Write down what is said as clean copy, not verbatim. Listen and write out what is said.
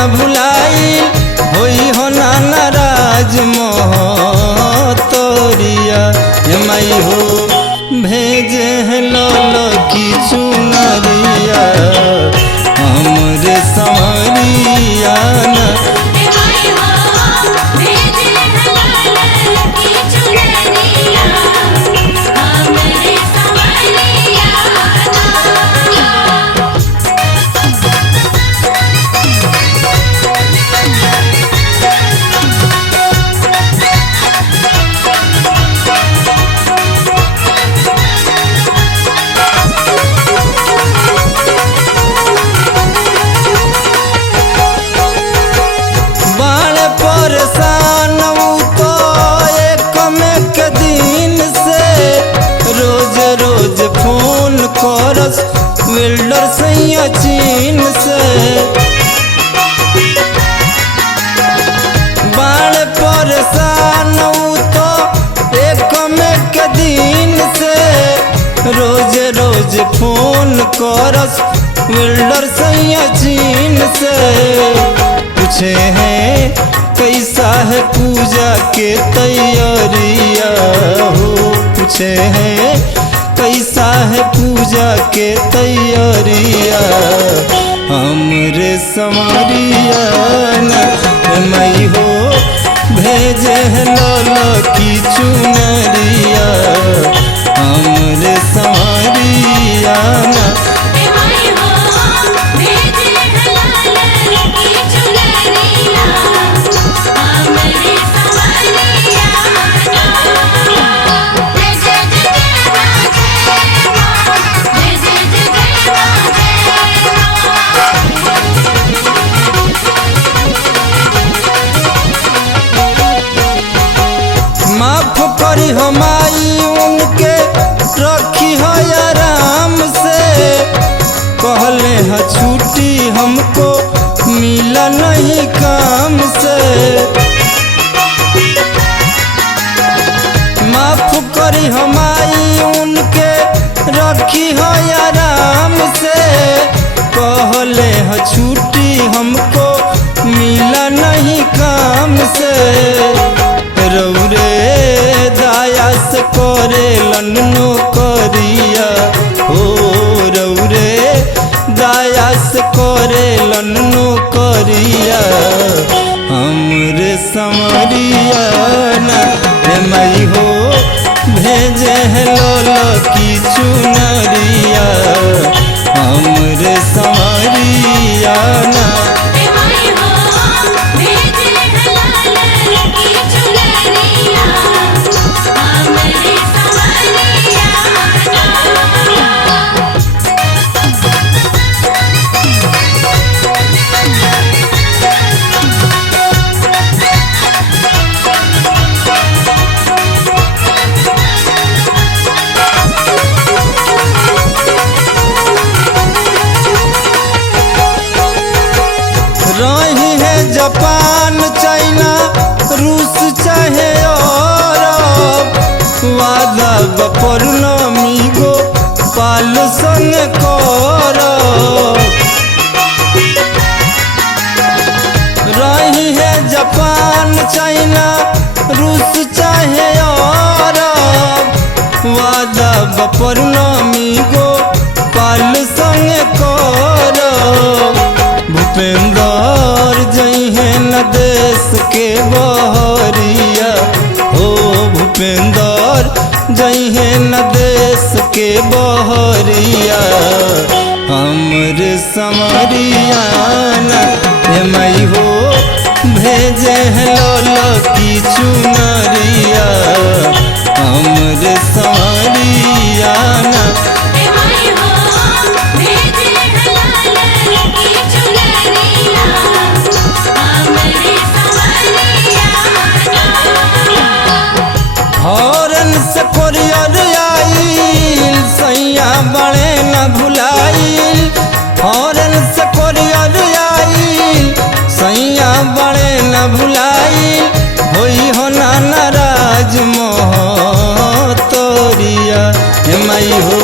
न भुलाई होई हो ना नाराज मोहतरिया माई हो भेजे हैं लाल की चुनरिया हमरे संवरिया ना परेशान तो एक में के दिन से रोज रोज फोन करस विल्डर सैया चीन से बाण परेशान तो एक में के दिन से रोज रोज फोन करस विल्डर सैया चीन से पूछे हैं कैसा है पूजा के तैयारिया हो पूछे हैं कैसा है पूजा के तैयारिया हमरे संवरिया ना मई हो भेजे हैं लाल की चुनरिया हमरे संवरिया ना माफ करी हमारी उनके रखी हो आराम से कहले है छुट्टी हमको मिला नहीं काम से माफ करी हमारी उनके रखी हो आराम से कहले है छुट्टी हमको मिला नहीं काम से रौरे दाया से करे लन्नो करिया हो रौरे दाया से करे लन्नो करिया हमरे संवरिया ना मई हो भेजे हैं लाल की चुनरिया हमरे संवरिया ना रही है जापान चाइना रूस चाहे यूरोप वादा बपरनामी गो पाल संग करो रही है जापान चाइना रूस चाहे यूरोप वादा बपरनामी गो पाल संग करो भूपेंद्र जई है न देश के बहरिया हो भूपेंद्र जई है न देश के बहरिया हमरे संवरिया ना मई हो भेजे हैं लाल की चुनरिया हमरे संवरिया ना हॉर्न से कोरियर आइल सैया बड़े न भुलाइल हॉर्न से कोरियर आइल सैया बड़े न भुलाइल होई हो ना नाराज मोहतरिया मई हो